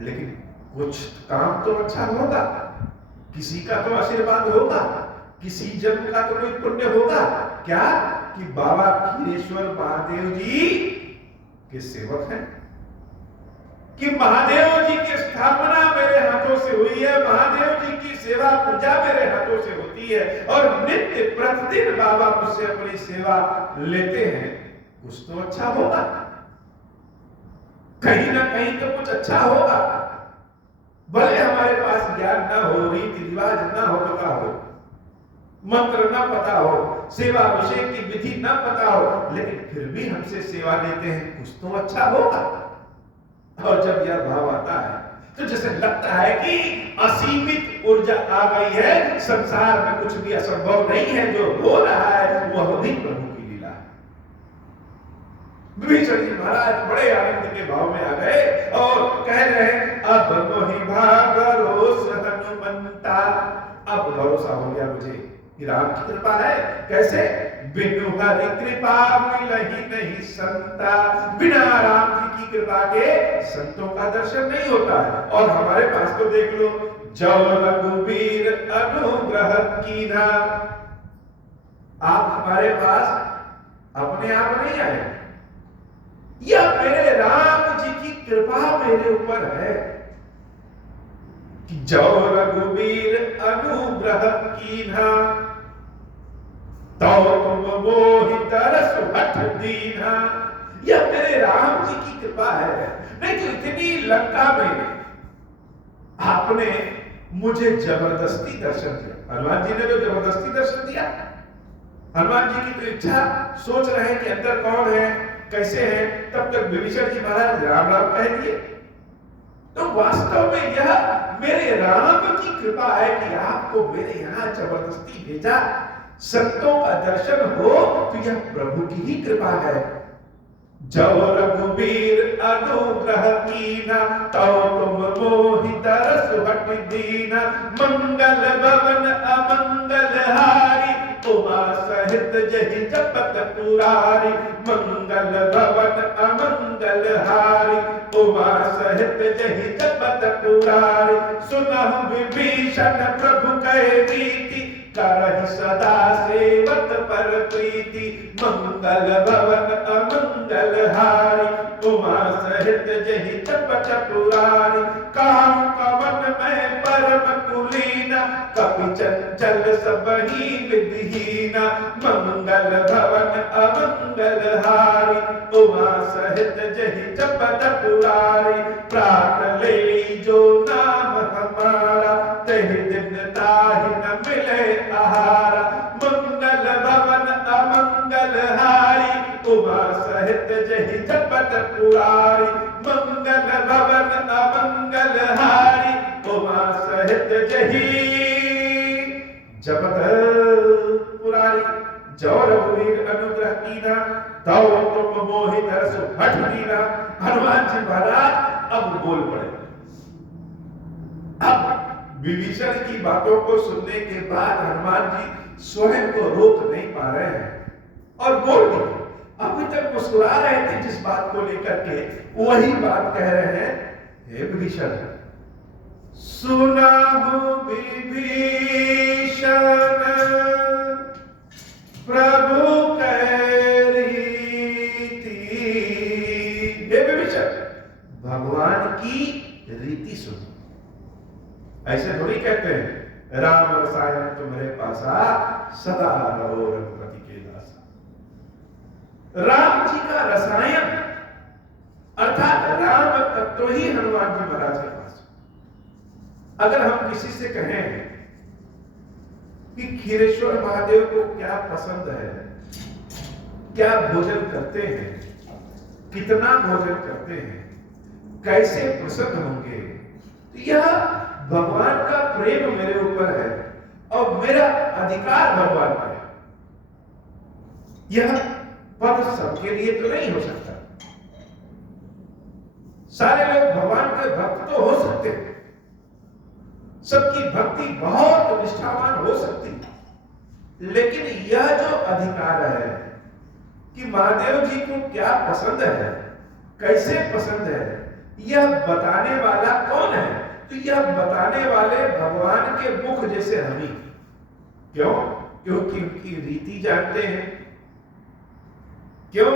लेकिन कुछ काम तो अच्छा होगा, किसी का तो आशीर्वाद होगा, किसी जन्म का तो कोई पुण्य होगा। क्या? कि बाबा खीरेश्वर महादेव जी के सेवक हैं, कि महादेव जी की स्थापना मेरे हाथों से हुई है, महादेव जी की सेवा पूजा मेरे हाथों से होती है, और नित्य प्रतिदिन बाबा मुझसे अपनी सेवा लेते हैं। कुछ तो अच्छा होगा, कहीं ना कहीं तो कुछ अच्छा होगा। भले हमारे पास ज्ञान ना हो, रीति रिवाज ना हो, पता हो, मंत्र ना पता हो, सेवा अभिषेक की विधि ना पता हो, लेकिन फिर भी हमसे सेवा लेते हैं, कुछ तो अच्छा होगा। और जब यह भाव आता है तो जैसे लगता है कि असीमित ऊर्जा आ गई है, संसार में कुछ भी असंभव नहीं है, जो हो रहा है वह भी प्रभु की लीला है। विभीषण जी महाराज बड़े आनंद के भाव में आ गए और कह रहे हैं, अब महिमा भरोस हनुमंता। अब भरोसा हो गया मुझे कि राम की कृपा है। कैसे? बिनु हरि कृपा मिलहि नहीं संता। बिना राम जी की कृपा के संतों का दर्शन नहीं होता है। और हमारे पास तो देख लो, जो रघुबीर अनुग्रह कीन्हा। आप हमारे पास अपने आप नहीं आए, यह मेरे राम जी की कृपा मेरे ऊपर है कि जो रघुबीर अनुग्रह कीन्हा, तो तुम मोहि तरस हठ दीन्हा। यह मेरे राम जी की कृपा है। नहीं तो इतनी लंका में आपने मुझे जबरदस्ती दर्शन दिया। हनुमान जी ने तो जबरदस्ती दर्शन दिया। हनुमान जी की तो इच्छा, सोच रहे हैं कि अंदर कौन है, कैसे है, तब तक विभीषण जी महाराज राम राम कह दिए। तो वास्तव में यह मेरे राम की कृपा है कि आपको मेरे यहां जबरदस्ती भेजा। संतों का दर्शन हो तो यह प्रभु की ही कृपा है। जो रघुवीर अनुग्रह कीना, तो तुम मोहि तरस हट दीना। मंगल भवन अमंगल हारी, उमा सहित जहि जपत पुरारी। मंगल भवन अमंगल हारी, उमा सहित जहि जपत पुरारी। सुनहु विभीषण प्रभु कहे रीति, करहि सदा सेवक पर प्रीति। मंगल भवन अमंगल हारी, उमा सहित जहि जपत पुरारी। काम कवन में परम कुलीना, कपि चंचल सबहि विधिहीना। मंगल भवन अमंगल हारी, उमा सहित जहि जपत पुरारी। प्रात ले जो नाम हमारा, तहि दिन ताहि न मिले आहारा। मंगल भवन अमंगल हारी, उमा सहित जहि जपत पुरारी। मंगल भवन अमंगल हारी, उमा सहित जहि जपत पुरारी। जो रघुवीर अनुग्रह कीना, तो तुम मोहि तरस हट दीना। हनुमान जी महाराज अब बोल पड़े। अब विभीषण की बातों को सुनने के बाद हनुमान जी स्वयं को रोक नहीं पा रहे हैं और बोल दिए। अभी तक मुस्कुरा रहे थे जिस बात को लेकर के, वही बात कह रहे हैं। हे विभीषण, सुनाहु विभीषण प्रभु कह रीति। हे विभीषण, भगवान की रीति सुनो। ऐसे थोड़ी कहते हैं राम रसायन तुम्हारे पासा, सदा रहो रघुपति के दासा। राम जी का रसायन अर्थात राम तत्व ही हनुमान जी महाराज के पास। अगर हम किसी से कहें कि खीरेश्वर महादेव को क्या पसंद है, क्या भोजन करते हैं, कितना भोजन करते हैं, कैसे प्रसन्न होंगे, तो यह भगवान का प्रेम मेरे ऊपर है और मेरा अधिकार भगवान पर है। यह पद सबके लिए तो नहीं हो सकता। सारे लोग भगवान के भक्त तो हो सकते हैं, सबकी भक्ति बहुत निष्ठावान हो सकती है, लेकिन यह जो अधिकार है कि महादेव जी को क्या पसंद है, कैसे पसंद है, यह बताने वाला कौन है? तो यह बताने वाले भगवान के मुख जैसे हम ही। क्यों? क्योंकि उनकी रीति जानते हैं। क्यों?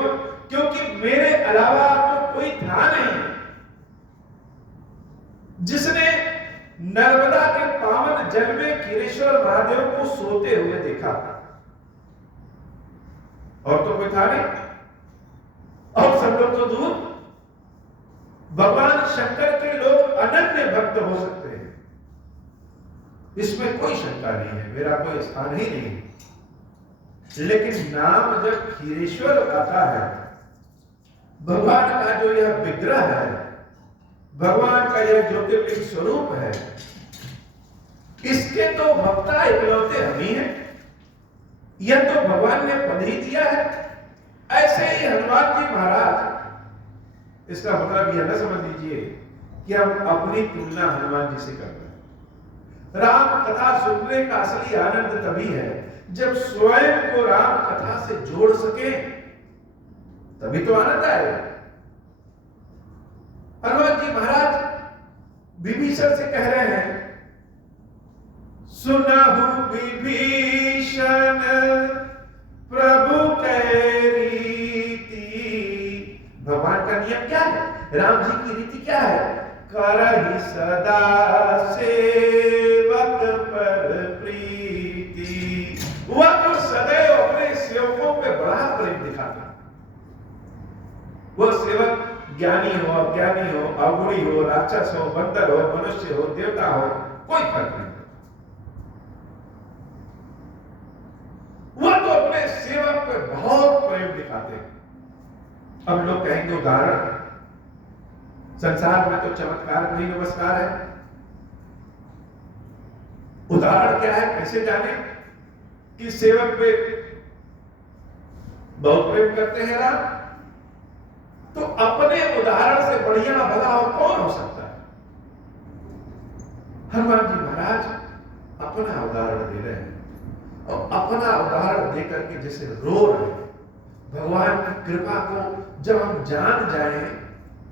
क्योंकि मेरे अलावा तो कोई था नहीं जिसने नर्मदा के पावन जल में खीरेश्वर महादेव को सोते हुए देखा। और तो कोई था नहीं, और सब लोग तो दूर। भगवान शंकर के लोग अनन्य भक्त हो सकते हैं, इसमें कोई शंका नहीं है, मेरा कोई स्थान ही नहीं है। लेकिन नाम जब खीरेश्वर आता है, भगवान का जो यह विग्रह है, भगवान का यह ज्योतिर्लिंग स्वरूप है, इसके तो भक्ता इकलौते हम ही हैं। यह तो भगवान ने पद ही दिया है। ऐसे ही हनुमान जी महाराज, इसका मतलब यह न समझ लीजिए कि हम अपनी तुलना हनुमान जी से कर रहे हैं। राम कथा सुनने का असली आनंद तभी है जब स्वयं को राम कथा से जोड़ सके, तभी तो आनंद आएगा। हनुमान जी महाराज विभीषण से कह रहे हैं, सुनहु विभीषण प्रभु कह रीति। भगवान का नियम क्या है? राम जी की रीति क्या है? करहि सदा सेवक पर प्रीति। वह तो सदैव अपने सेवकों पे बड़ा प्रेम दिखाता। वह सेवक ज्ञानी हो, अज्ञानी हो, अवगुणी हो, राक्षस हो, बंदर हो, मनुष्य हो, देवता हो, कोई फर्क नहीं। वह तो अपने सेवक पे बहुत प्रेम दिखाते हैं। अब लोग कहेंगे उदाहरण, संसार में तो चमत्कार को ही नमस्कार है। उदाहरण क्या है, कैसे जाने कि सेवक पे बहुत प्रेम करते हैं राम? तो अपने उदाहरण से बढ़िया भला और कौन हो सकता है? हनुमान जी महाराज अपना उदाहरण दे रहे हैं और अपना उदाहरण देकर के जैसे रो रहे हैं। भगवान की कृपा को जब हम जान जाएं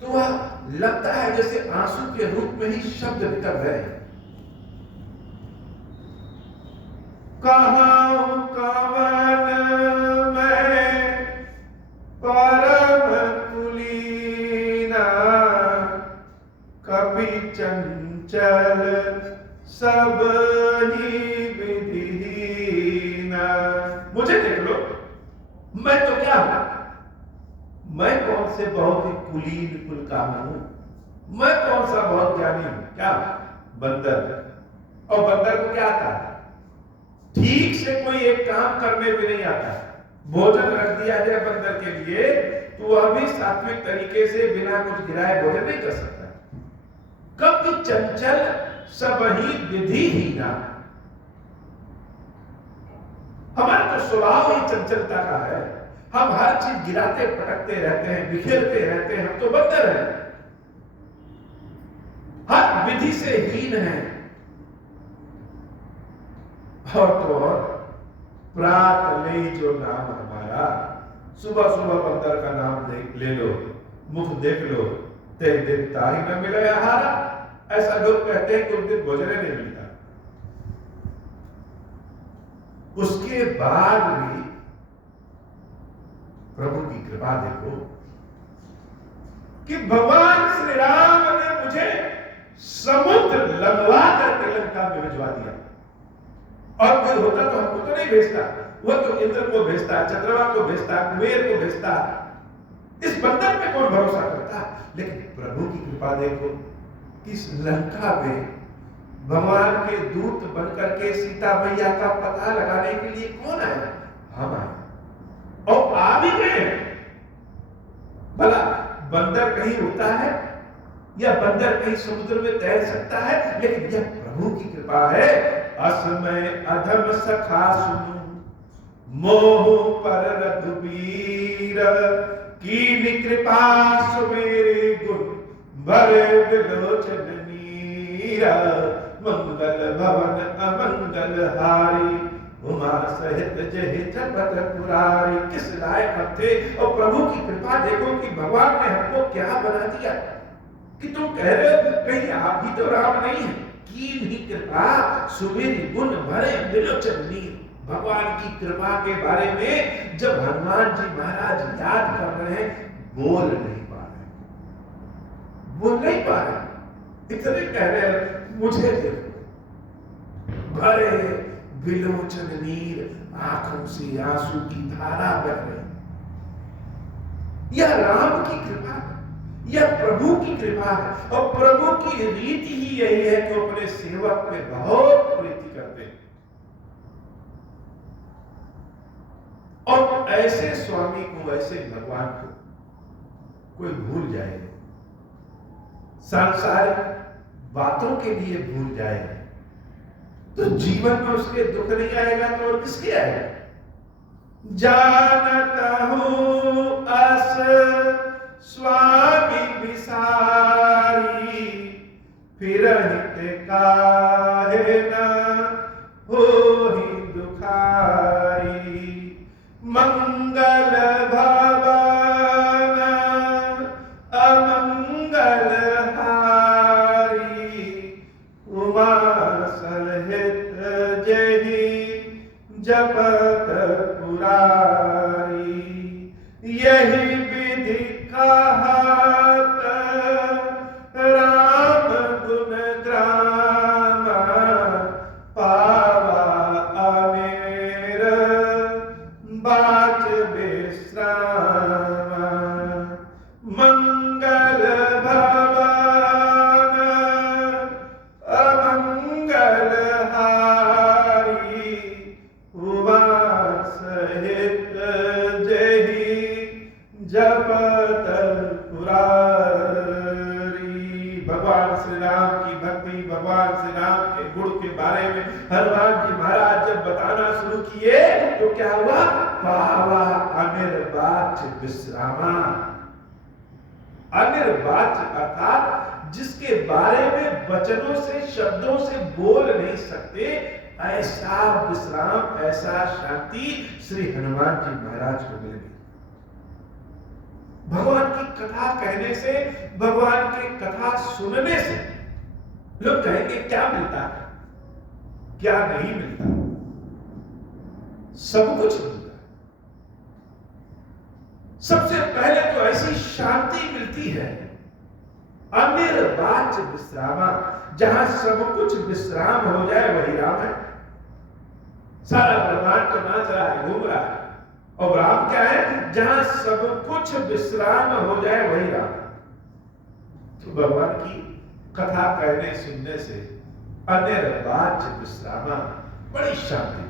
तो वह लगता है जैसे आंसू के रूप में ही शब्द निकल रहे हैं। कहां कवन में परम कुलीना, कपि चंचल सब ही विधिहीना। मुझे देख लो, मैं तो क्या हूं? मैं कौन से बहुत ही कुलीन कुल का हूं? मैं कौन सा बहुत ज्ञानी हूं? क्या बंदर। और बंदर को क्या आता है? ठीक से कोई एक काम करने में नहीं आता। भोजन रख दिया जाए बंदर के लिए तो वह भी सात्विक तरीके से बिना कुछ गिराए भोजन नहीं कर सकता। कपि चंचल सब ही विधिहीना। हमारा तो स्वभाव ही चंचलता का है। हम हर चीज गिराते पटकते रहते हैं, बिखेरते रहते हैं। हम तो बंदर हैं, हर विधि से हीन हैं। और तो और प्रात ले जो नाम हमारा, सुबह सुबह बंदर का नाम ले लो, मुख देख लो, ते दिन ताही न मिले आहारा। ऐसा लोग कहते हैं कि उस दिन भोजन नहीं मिलता। उसके बाद भी प्रभु की कृपा देखो कि भगवान श्री राम ने मुझे समुद्र लंघवा करके लंका में भिजवा दिया। और कोई होता तो हमको तो नहीं भेजता, वो तो इंद्र को भेजता, चंद्रमा को भेजता, कुबेर को भेजता। इस बंदर पे कौन भरोसा करता? लेकिन प्रभु की कृपा देखो कि इस लंका में भगवान के दूत बनकर के सीता मैया का पता लगाने के लिए कौन आया? हम आए और आ भी गए। भला बंदर कहीं उड़ता है या बंदर कहीं समुद्र में तैर सकता है? लेकिन यह प्रभु की कृपा है। असमय अधम सखा सुनु, मोह पर रघुबीर, कीन कृपा सुमेरे गुण, भरे विलोचन नीरा। मंगल भवन अमंगल हारी, उमा सहित जय जगत पुरारी। किस लायक हम थे? और प्रभु की कृपा देखो कि भगवान ने हमको क्या बना दिया कि तुम कह रहे हो कहीं आप भी तो राम नहीं है। कीन ही कृपा सुमेरी गुण, भरे विलोचन नीर। भगवान की कृपा के बारे में जब हनुमान जी महाराज याद कर रहे हैं, बोल नहीं पा रहे, बोल नहीं पा रहे। इतने कह रहे हैं मुझे देखो, भरे विलोचन नीर, आंखों से आंसू की धारा बह रही। यह राम की कृपा है, यह प्रभु की कृपा है। और प्रभु की रीति ही यही है कि अपने सेवक पे बहुत प्रीति करते हैं। और ऐसे स्वामी को, ऐसे भगवान को कोई भूल जाए, सांसारिक बातों के लिए भूल जाए, तो जीवन में उसके दुख नहीं आएगा तो और किसके आएगा? जानता हूं अस स्वामी विसारी, फिर हित काहे न होहि दुखारी। मंगल भवन अमंगल हारी, उमा सहित जहि जपत पुरारी। यही विधि कहत राम गुण ग्राम, पावा अनेर बाच विश्राम। मंगल भवन अमंगल हारी, उमा सहित जहि जपत पुरारी। भगवान श्री राम की भक्ति, भगवान श्री राम के गुण के बारे में हनुमान जी महाराज जब बताना शुरू किए तो क्या हुआ? पावा अनिर्वाच विश्रामा। अनिर्वाच्य अर्थात जिसके बारे में वचनों से शब्दों से बोल नहीं सकते, ऐसा विश्राम, ऐसा शांति श्री हनुमान जी महाराज को मिल गई। भगवान की कथा कहने से, भगवान की कथा सुनने से लोग कहेंगे क्या मिलता है, क्या नहीं मिलता? सब कुछ मिलता है। सबसे पहले तो ऐसी शांति मिलती है, अनिर्वाच्य विश्रामा, जहां सब कुछ विश्राम हो जाए वही राम है। सारा ब्रह्मांड तो नाच रहा है, घूम रहा है, और राम क्या है? जहां सब कुछ विश्राम हो जाए वही राम है। तो भगवान की कथा कहने सुनने से अनिर्वाच्य विश्रामा, बड़ी शांति।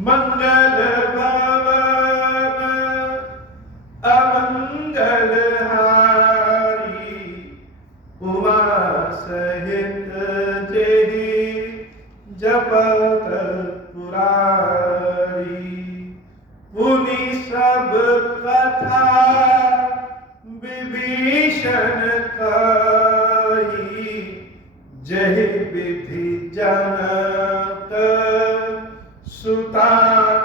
मंगल भवन अमंगल हारी, उमा सहित जेहि जपत पुरारी। पुनि सब कथा विभीषण कही, जहि विधि जनक सुता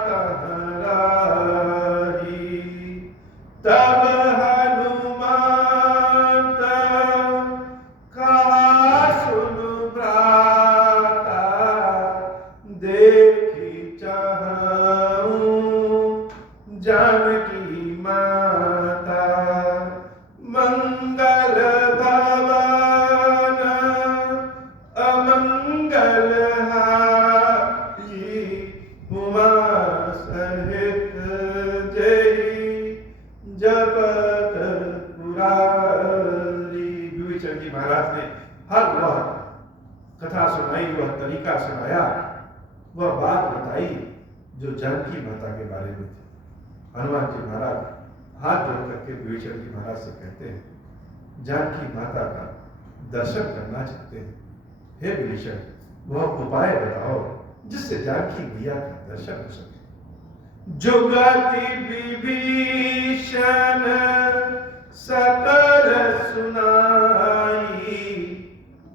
कहराही। तब हनुमंत कहा सुनु भ्राता, देखी चाहूं जानकी माता। मंगल भवन अमंगल हारी, उमा सहित जेहि जपत पुरारी। विभीषण जी महाराज ने हर वह कथा सुनाई, वह तरीका सुनाया, वह बात बताई जो जानकी माता के बारे में थी। हनुमान जी महाराज हाथ जोड़ करके विभीषण जी महाराज से कहते हैं, जानकी माता का दर्शन करना चाहते हैं, हे विभीषण, वह उपाय बताओ जिससे जानकी मैया का दर्शन हो सके। जुगति विभीषण सकल सुनाई,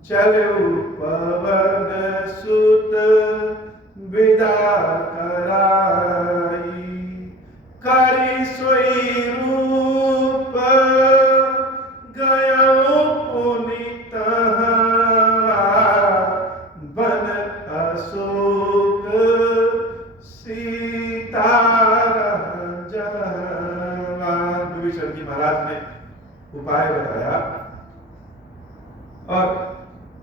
चलो पवन सुत विदा कराई। करि सोई रूप गयो पुनि तहाँ, बन अशोक सीता जहाँ। विभीषण जी महाराज ने उपाय बताया और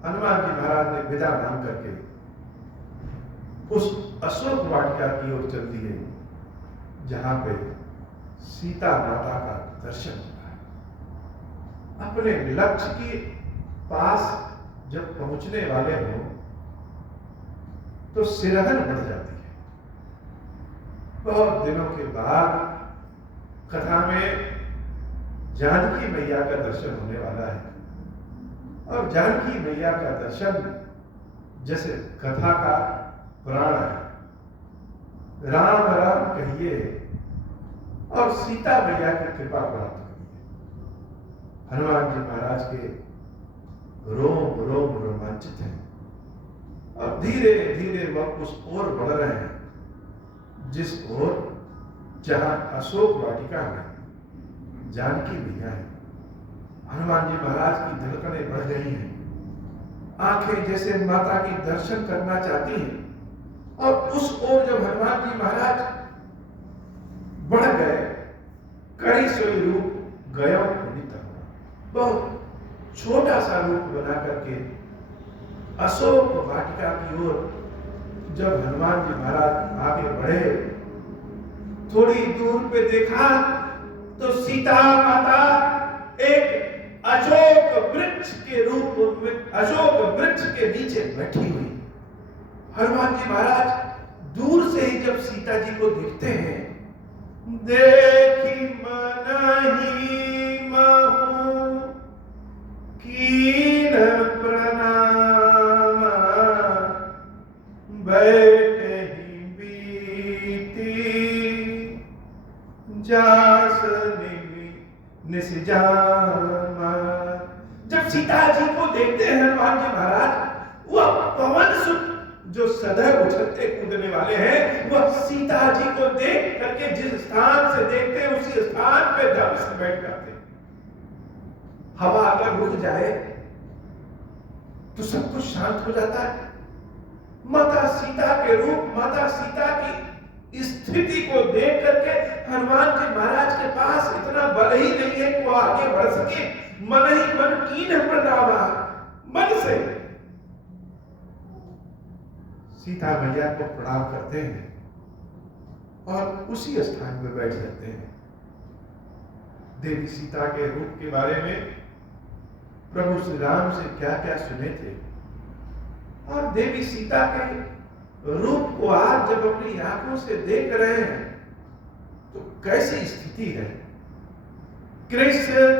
हनुमान जी महाराज ने विदा मांग करके उस अशोक वाटिका की ओर चल दिए, जहां पे सीता माता का दर्शन होता है। अपने लक्ष्य के पास जब पहुंचने वाले हो तो सिरहन बढ़ जाती है। बहुत दिनों के बाद कथा में जानकी मैया का दर्शन होने वाला है, और जानकी मैया का दर्शन जैसे कथा का प्राण है। राम राम कहिए और सीता मैया की कृपा प्राप्त करिए। हनुमान जी महाराज के रोम रोम रोमांचित हैं और धीरे धीरे वह उस ओर बढ़ रहे हैं जिस ओर जहां अशोक वाटिका में जानकी मैया है। हनुमान जी महाराज की धड़कनें बढ़ गई हैं, आंखें जैसे माता की दर्शन करना चाहती हैं, और उस ओर जब हनुमान जी महाराज बढ़ गए, करी सोई रूप गयो पुनि तहाँ, बहुत छोटा सा रूप बना करके अशोक वाटिका की ओर जब हनुमान जी महाराज आगे बढ़े, थोड़ी दूर पे देखा तो सीता माता एक अशोक वृक्ष के रूप में, अशोक वृक्ष के नीचे बैठी हुई। हनुमान जी महाराज दूर से ही जब सीता जी को देखते हैं, देखी मनहि महु कीन प्रणाम, बैठे ही बीती जास निसिजामा। जब सीता जी को देखते हैं हनुमान जी महाराज, वह पवन सुत जो सदैव उछलते कूदने वाले हैं, वह सीता जी को देख करके जिस स्थान से देखते हैं उसी स्थान पे धम से बैठ जाते हैं। हवा अगर रुक जाए तो सब कुछ शांत हो जाता है। माता सीता के रूप, माता सीता की स्थिति को देख करके हनुमान जी महाराज के पास इतना बल ही नहीं है कि वो आगे बढ़ सके। मन ही मन कीन प्रणामा, मन से सीता मैया को प्रणाम करते हैं और उसी स्थान में बैठ जाते हैं। देवी सीता के रूप के बारे में प्रभु श्री राम से क्या क्या सुने थे, और देवी सीता के रूप को आज जब अपनी आंखों से देख रहे हैं तो कैसी स्थिति है। कृष्ण